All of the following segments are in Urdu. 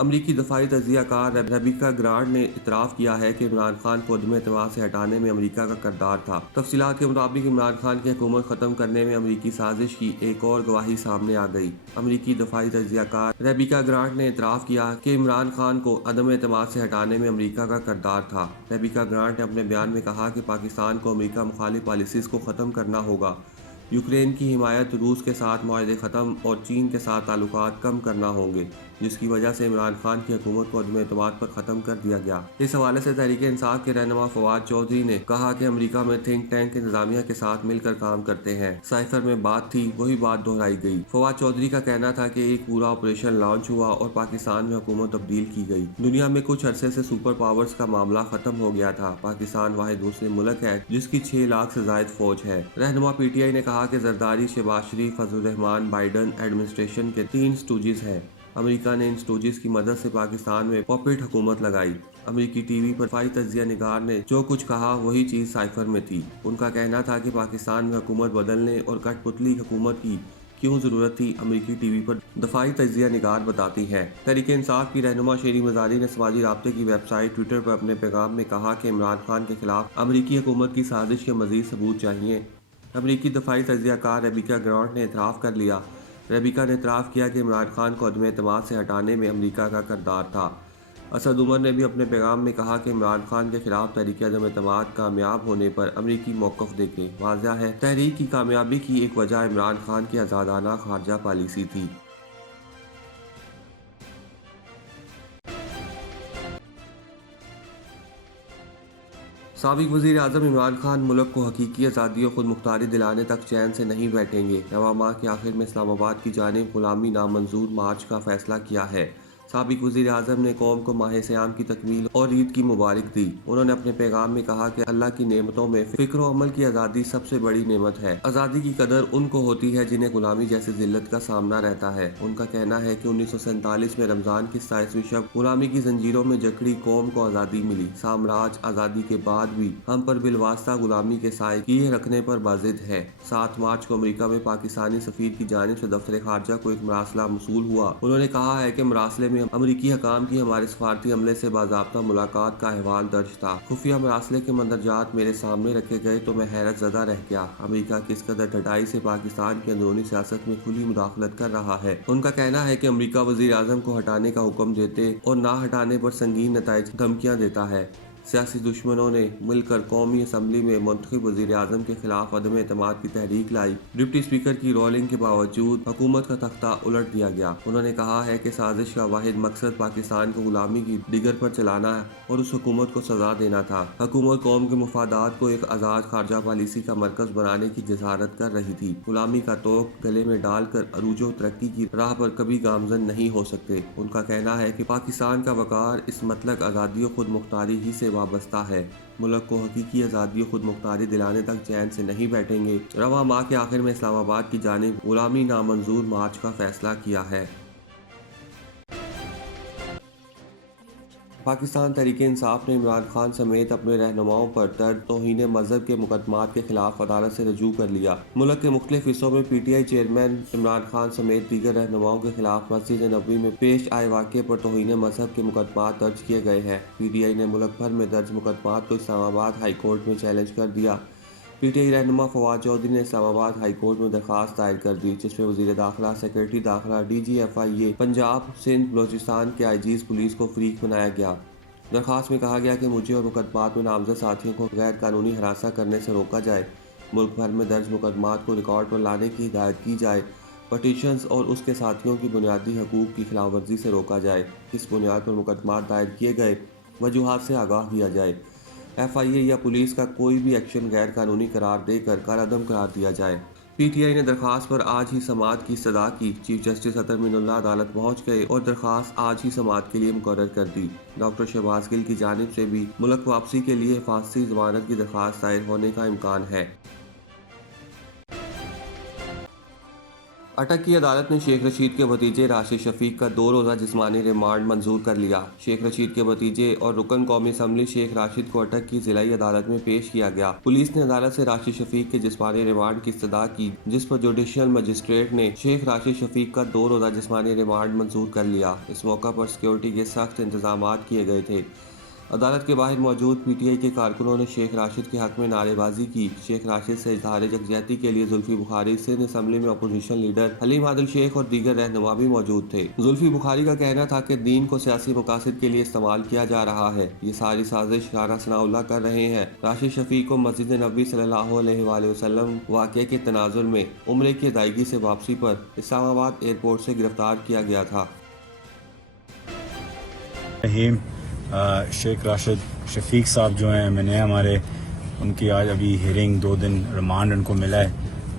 امریکی دفاعی تجزیہ کار ریبیکا گرانٹ نے اعتراف کیا ہے کہ عمران خان کو عدم اعتماد سے ہٹانے میں امریکہ کا کردار تھا۔ تفصیلات کے مطابق عمران خان کی حکومت ختم کرنے میں امریکی سازش کی ایک اور گواہی سامنے آ گئی۔ امریکی دفاعی تجزیہ کار ریبیکا گرانٹ نے اعتراف کیا کہ عمران خان کو عدم اعتماد سے ہٹانے میں امریکہ کا کردار تھا۔ ریبیکا گرانٹ نے اپنے بیان میں کہا کہ پاکستان کو امریکہ مخالف پالیسیز کو ختم کرنا ہوگا، یوکرین کی حمایت، روس کے ساتھ معاہدے ختم اور چین کے ساتھ تعلقات کم کرنا ہوں گے، جس کی وجہ سے عمران خان کی حکومت کو عدم اعتماد پر ختم کر دیا گیا۔ اس حوالے سے تحریک انصاف کے رہنما فواد چودھری نے کہا کہ امریکہ میں تھنک ٹینک انتظامیہ کے ساتھ مل کر کام کرتے ہیں۔ سائفر میں بات تھی، وہی بات دہرائی گئی۔ فواد چودھری کا کہنا تھا کہ ایک پورا آپریشن لانچ ہوا اور پاکستان میں حکومت تبدیل کی گئی۔ دنیا میں کچھ عرصے سے سپر پاورز کا معاملہ ختم ہو گیا تھا۔ پاکستان واحد مسلم ملک ہے جس کی 6 لاکھ سے زائد فوج ہے۔ رہنما پی ٹی آئی نے کہا کہ زرداری، شہباز شریف، فضل الرحمان، بائیڈن ایڈمنسٹریشن کے 3 سٹوجز ہیں۔ امریکہ نے ان سٹوجز کی مدد سے پاکستان میں پپٹ حکومت لگائی۔ امریکی ٹی وی پر دفاعی تجزیہ نگار نے جو کچھ کہا وہی چیز سائفر میں تھی۔ ان کا کہنا تھا کہ پاکستان میں حکومت بدلنے اور کٹ پتلی حکومت کی کیوں ضرورت تھی، امریکی ٹی وی پر دفاعی تجزیہ نگار بتاتی ہیں۔ تحریک انصاف کی رہنما شیریں مزاری نے سماجی رابطے کی ویب سائٹ ٹویٹر پر اپنے پیغام میں کہا کہ عمران خان کے خلاف امریکی حکومت کی سازش کے مزید ثبوت چاہیے۔ امریکی دفاعی تجزیہ کار ریبیکا گرانٹ نے اعتراف کر لیا۔ ریبیکا نے اعتراف کیا کہ عمران خان کو عدم اعتماد سے ہٹانے میں امریکہ کا کردار تھا۔ اسد عمر نے بھی اپنے پیغام میں کہا کہ عمران خان کے خلاف تحریک عدم اعتماد کامیاب ہونے پر امریکی موقف دیکھیں۔ واضح ہے، تحریک کی کامیابی کی ایک وجہ عمران خان کی آزادانہ خارجہ پالیسی تھی۔ سابق وزیر اعظم عمران خان ملک کو حقیقی آزادی و خود مختاری دلانے تک چین سے نہیں بیٹھیں گے۔ رواں ماہ کے آخر میں اسلام آباد کی جانب غلامی نامنظور مارچ کا فیصلہ کیا ہے۔ سابق وزیر اعظم نے قوم کو ماہ صیام کی تکمیل اور عید کی مبارک دی۔ انہوں نے اپنے پیغام میں کہا کہ اللہ کی نعمتوں میں فکر و عمل کی آزادی سب سے بڑی نعمت ہے۔ آزادی کی قدر ان کو ہوتی ہے جنہیں غلامی جیسی ذلت کا سامنا رہتا ہے۔ ان کا کہنا ہے کہ 1947 میں رمضان کی 27ویں شب غلامی کی زنجیروں میں جکڑی قوم کو آزادی ملی۔ سامراج آزادی کے بعد بھی ہم پر بالواسطہ غلامی کے سائے کیے رکھنے پر بازد ہے۔ 7 مارچ کو امریکہ میں پاکستانی سفیر کی جانب سے دفتر خارجہ کو ایک مراسلہ موصول ہوا۔ انہوں نے کہا ہے کہ مراسلے میں امریکی حکام کی ہمارے سفارتی عملے سے باضابطہ ملاقات کا احوال درج تھا۔ خفیہ مراسلے کے مندرجات میرے سامنے رکھے گئے تو میں حیرت زدہ رہ گیا۔ امریکہ کس قدر ڈھٹائی سے پاکستان کی اندرونی سیاست میں کھلی مداخلت کر رہا ہے۔ ان کا کہنا ہے کہ امریکہ وزیر اعظم کو ہٹانے کا حکم دیتے اور نہ ہٹانے پر سنگین نتائج دھمکیاں دیتا ہے۔ سیاسی دشمنوں نے مل کر قومی اسمبلی میں منتخب وزیر اعظم کے خلاف عدم اعتماد کی تحریک لائی۔ ڈپٹی اسپیکر کی رولنگ کے باوجود حکومت کا تختہ الٹ دیا گیا۔ انہوں نے کہا ہے کہ سازش کا واحد مقصد پاکستان کو غلامی کی ڈگر پر چلانا اور اس حکومت کو سزا دینا تھا۔ حکومت قوم کے مفادات کو ایک آزاد خارجہ پالیسی کا مرکز بنانے کی جسارت کر رہی تھی۔ غلامی کا طوق گلے میں ڈال کر عروج و ترقی کی راہ پر کبھی گامزن نہیں ہو سکتے۔ ان کا کہنا ہے کہ پاکستان کا وقار اس مطلق آزادی و خود مختاری ہی سے وابستہ ہے۔ ملک کو حقیقی آزادی و خود مختاری دلانے تک چین سے نہیں بیٹھیں گے۔ رواں ماہ کے آخر میں اسلام آباد کی جانب غلامی نامنظور مارچ کا فیصلہ کیا ہے۔ پاکستان تحریک انصاف نے عمران خان سمیت اپنے رہنماؤں پر درج توہین مذہب کے مقدمات کے خلاف عدالت سے رجوع کر لیا۔ ملک کے مختلف حصوں میں P T I chairman Imran Khan سمیت دیگر رہنماؤں کے خلاف مسجد نبوی میں پیش آئے واقعے پر توہین مذہب کے مقدمات درج کیے گئے ہیں۔ پی ٹی آئی نے ملک بھر میں درج مقدمات کو اسلام آباد ہائی کورٹ میں چیلنج کر دیا۔ پی ٹی آئی رہنما فواد چودھری نے اسلام آباد ہائی کورٹ میں درخواست دائر کر دی، جس میں وزیر داخلہ، سیکرٹری داخلہ، ڈی جی ایف آئی اے پنجاب، سندھ، بلوچستان کے آئی جیز پولیس کو فریق بنایا گیا۔ درخواست میں کہا گیا کہ مجھے اور مقدمات میں نامزد ساتھیوں کو غیر قانونی ہراساں کرنے سے روکا جائے، ملک بھر میں درج مقدمات کو ریکارڈ پر لانے کی ہدایت کی جائے، پٹیشنز اور اس کے ساتھیوں کی بنیادی حقوق کی خلاف ورزی سے روکا جائے، کس بنیاد پر مقدمات دائر کیے گئے، وجوہات سے آگاہ کیا جائے، ایف آئی اے یا پولیس کا کوئی بھی ایکشن غیر قانونی قرار دے کر کالعدم قرار دیا جائے۔ پی ٹی آئی نے درخواست پر آج ہی سماعت کی استدعا کی۔ چیف جسٹس اطہر مین اللہ عدالت پہنچ گئے اور درخواست آج ہی سماعت کے لیے مقرر کر دی۔ ڈاکٹر شہباز گل کی جانب سے بھی ملک واپسی کے لیے حفاظتی ضمانت کی درخواست دائر ہونے کا امکان ہے۔ اٹک کی عدالت نے شیخ رشید کے بھتیجے راشد شفیق کا 2 روزہ جسمانی ریمانڈ منظور کر لیا۔ شیخ رشید کے بھتیجے اور رکن قومی اسمبلی شیخ راشد کو اٹک کی ضلعی عدالت میں پیش کیا گیا۔ پولیس نے عدالت سے راشد شفیق کے جسمانی ریمانڈ کی استدعا کی، جس پر جوڈیشل مجسٹریٹ نے شیخ راشد شفیق کا 2 روزہ جسمانی ریمانڈ منظور کر لیا۔ اس موقع پر سیکورٹی کے سخت انتظامات کیے گئے تھے۔ عدالت کے باہر موجود پی ٹی آئی کے کارکنوں نے شیخ راشد کے حق میں نعرے بازی کی۔ شیخ راشد سے اظہار یکجہتی کے لیے زلفی بخاری، سندھ اسمبلی میں اپوزیشن لیڈر حلیم عادل شیخ اور دیگر رہنما بھی موجود تھے۔ زلفی بخاری کا کہنا تھا کہ دین کو سیاسی مقاصد کے لیے استعمال کیا جا رہا ہے، یہ ساری سازش رانا ثناء اللہ کر رہے ہیں۔ راشد شفیق کو مسجد نبوی صلی اللہ علیہ وآلہ وسلم واقعے کے تناظر میں عمرے کی ادائیگی سے واپسی پر اسلام آباد ایئرپورٹ سے گرفتار کیا گیا تھا۔ شیخ راشد شفیق صاحب جو ہیں ہمارے ان کی آج ابھی ہیئرنگ 2 دن ریمانڈ ان کو ملا ہے۔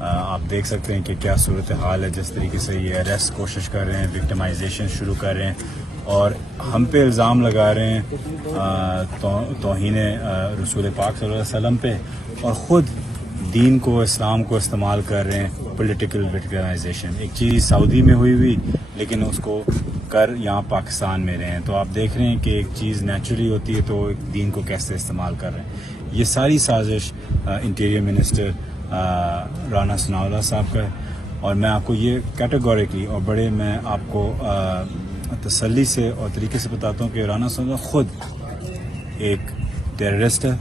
آپ دیکھ سکتے ہیں کہ کیا صورتحال ہے، جس طریقے سے یہ اریسٹ کوشش کر رہے ہیں، وکٹمائزیشن شروع کر رہے ہیں اور ہم پہ الزام لگا رہے ہیں توہین رسول پاک صلی اللہ علیہ وسلم پہ، اور خود دین کو، اسلام کو استعمال کر رہے ہیں پولیٹیکل وکٹمائزیشن۔ ایک چیز سعودی میں ہوئی لیکن اس کو کر یہاں پاکستان میں رہے ہیں، تو آپ دیکھ رہے ہیں کہ ایک چیز نیچرلی ہوتی ہے تو دین کو کیسے استعمال کر رہے ہیں۔ یہ ساری سازش انٹیریئر منسٹر رانا ثناء اللہ صاحب کا ہے، اور میں آپ کو یہ کیٹیگوریکلی اور بڑے میں آپ کو تسلی سے اور طریقے سے بتاتا ہوں کہ رانا ثناء اللہ خود ایک ٹیررسٹ ہے،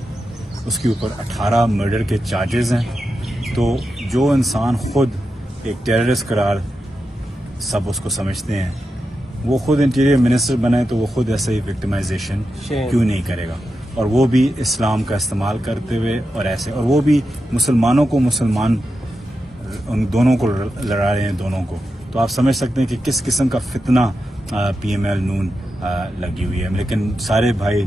اس کے اوپر 18 مرڈر کے چارجز ہیں۔ تو جو انسان خود ایک ٹیررسٹ قرار سب اس کو سمجھتے ہیں، وہ خود انٹیریئر منسٹر بنائے تو وہ خود ایسے ہی وکٹمائزیشن کیوں نہیں کرے گا، اور وہ بھی اسلام کا استعمال کرتے ہوئے اور ایسے، اور وہ بھی مسلمانوں کو ان دونوں کو لڑا رہے ہیں، دونوں کو۔ تو آپ سمجھ سکتے ہیں کہ کس قسم کا فتنہ پی ایم ایل نون لگی ہوئی ہے۔ لیکن سارے بھائی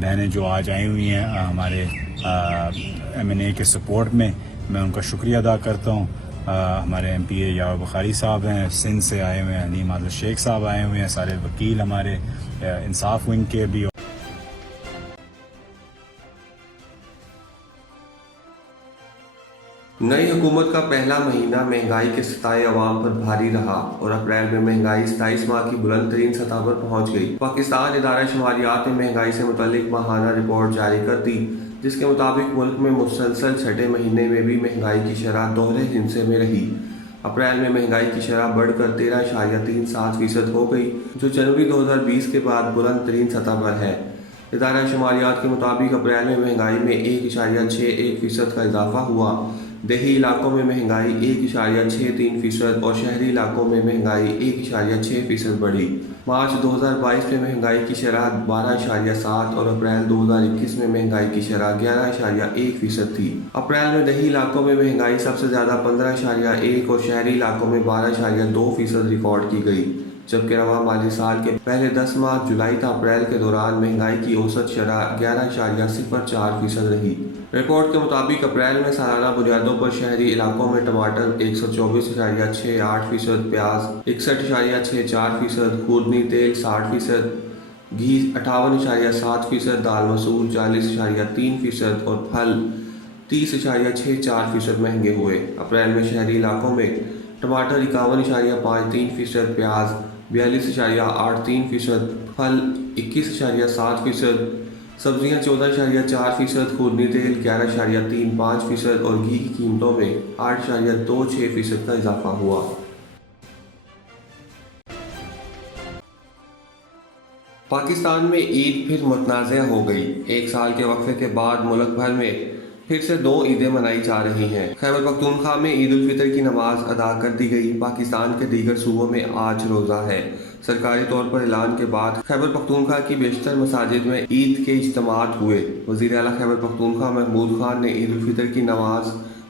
بہنیں جو آج آئی ہوئی ہیں ہمارے ایم این اے کے سپورٹ میں ان کا شکریہ ادا کرتا ہوں۔ ہمارے ایم پی اے یاور بخاری صاحب ہیں، سندھ سے آئے ہوئے ہیں، حلیم عادل شیخ صاحب آئے ہوئے ہیں، سارے وکیل ہمارے انصاف ونگ کے بھی۔ نئی حکومت کا پہلا مہینہ مہنگائی کے ستائے عوام پر بھاری رہا اور اپریل میں مہنگائی 27 ماہ کی بلند ترین سطح پر پہنچ گئی۔ پاکستان ادارہ شماریات نے مہنگائی سے متعلق ماہانہ رپورٹ جاری کر دی، جس کے مطابق ملک میں مسلسل چھٹے مہینے میں بھی مہنگائی کی شرح دوہرے ہندسے میں رہی۔ اپریل میں مہنگائی کی شرح بڑھ کر 13.37% ہو گئی، جو جنوری 2020 کے بعد بلند ترین سطح پر ہے۔ ادارہ شماریات کے مطابق اپریل میں مہنگائی میں 1.61% کا اضافہ ہوا۔ دیہی علاقوں میں مہنگائی 1.63% اور شہری علاقوں میں مہنگائی 1.6% بڑھی۔ مارچ 2022 میں مہنگائی کی شرح 12.7 اور اپریل 2021 میں مہنگائی کی شرح 11.1% تھی۔ اپریل میں دیہی علاقوں میں مہنگائی سب سے زیادہ 15.1 اور شہری علاقوں میں 12.2% ریکارڈ کی گئی، جبکہ رواں مالی سال کے پہلے 10 ماہ جولائی تا اپریل کے دوران مہنگائی کی اوسط شرح 11.04% رہی۔ رپورٹ کے مطابق اپریل میں سالانہ بنیادوں پر شہری علاقوں میں ٹماٹر 124.68%، پیاز 61.64%، خوردنی تیل 60%، گھی 58.7%، دال مسور 40.3% اور پھل 30.64% مہنگے ہوئے۔ اپریل میں شہری علاقوں میں ٹماٹر 51.53%، پیاز 42.83%، پھل 21.7%، سبزیاں 14.4%، خوردنی تیل 11.35% اور گھی کی قیمتوں میں 8.26% کا اضافہ ہوا۔ پاکستان میں عید پھر متنازع ہو گئی۔ 1 سال کے وقفے کے بعد ملک بھر میں پھر سے 2 عیدیں منائی جا رہی ہیں۔ خیبر پختونخوا میں عید الفطر کی نماز ادا کر دی گئی۔ پاکستان کے دیگر صوبوں میں آج روزہ ہے۔ سرکاری طور پر اعلان کے بعد خیبر پختونخوا کی بیشتر مساجد میں عید کے اجتماعات ہوئے۔ وزیر اعلیٰ خیبر پختونخوا محمود خان نے عید الفطر کی نماز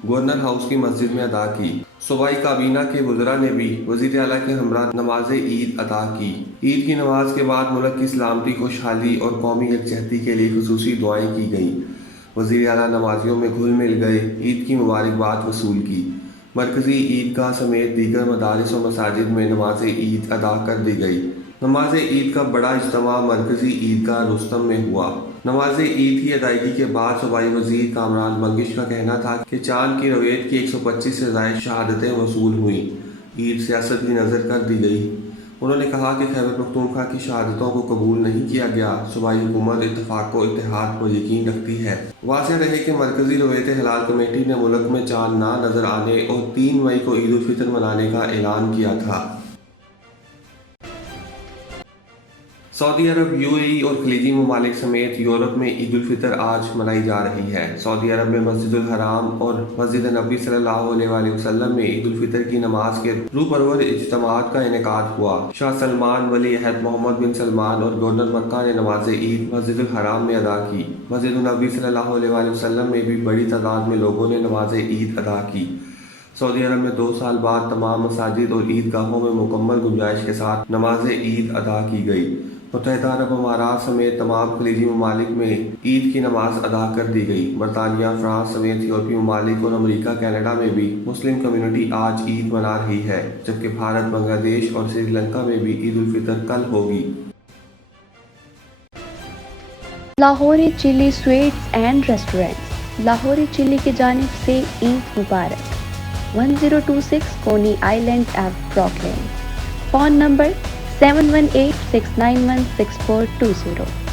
گورنر ہاؤس کی مسجد میں ادا کی۔ صوبائی کابینہ کے وزراء نے بھی وزیر اعلیٰ کے ہمراہ نماز عید ادا کی۔ عید کی نماز کے بعد ملک کی سلامتی، خوشحالی اور قومی یکجہتی کے لیے خصوصی دعائیں کی گئیں۔ وزیر اعلیٰ نمازیوں میں گھل مل گئے، عید کی مبارکباد وصول کی۔ مرکزی عیدگاہ سمیت دیگر مدارس و مساجد میں نماز عید ادا کر دی گئی۔ نماز عید کا بڑا اجتماع مرکزی عیدگاہ رستم میں ہوا۔ نماز عید کی ادائیگی کے بعد صوبائی وزیر کامران بنگش کا کہنا تھا کہ چاند کی رویت کی 125 سے زائد شہادتیں وصول ہوئیں۔ عید سیاست کی نظر کر دی گئی۔ انہوں نے کہا کہ خیبر پختونخوا کی شہادتوں کو قبول نہیں کیا گیا۔ صوبائی حکومت اتفاق و اتحاد پر یقین رکھتی ہے۔ واضح رہے کہ مرکزی رویت ہلال کمیٹی نے ملک میں چاند نہ نظر آنے اور 3 مئی کو عید الفطر منانے کا اعلان کیا تھا۔ سعودی عرب، UAE اور خلیجی ممالک سمیت یورپ میں عید الفطر آج منائی جا رہی ہے۔ سعودی عرب میں مسجد الحرام اور مسجد نبوی صلی اللہ علیہ وآلہ وسلم میں عید الفطر کی نماز کے روح پرور اجتماعات کا انعقاد ہوا۔ شاہ سلمان، ولی عہد محمد بن سلمان اور گورنر مکہ نے نماز عید مسجد الحرام میں ادا کی۔ مسجد نبوی صلی اللہ علیہ وآلہ وسلم میں بھی بڑی تعداد میں لوگوں نے نماز عید ادا کی۔ سعودی عرب میں 2 سال بعد تمام مساجد اور عیدگاہوں میں مکمل گنجائش کے ساتھ نماز عید ادا کی گئی۔ متحدہ عرب امارات سمیت تمام خلیجی ممالک میں عید کی نماز ادا کر دی گئی۔ برطانیہ، فرانس سمیت یورپی ممالک اور امریکہ، کینیڈا میں بھی مسلم کمیونٹی آج عید منا رہی ہے، جبکہ بھارت، بنگلہ دیش اور سری لنکا میں بھی عید الفطر کل ہوگی۔ لاہوری چلی سویٹس اینڈ ریسٹورنٹس، لاہوری چلی کی جانب سے عید مبارک۔ 1026 coney island F Brooklyn. Phone number 7186916420۔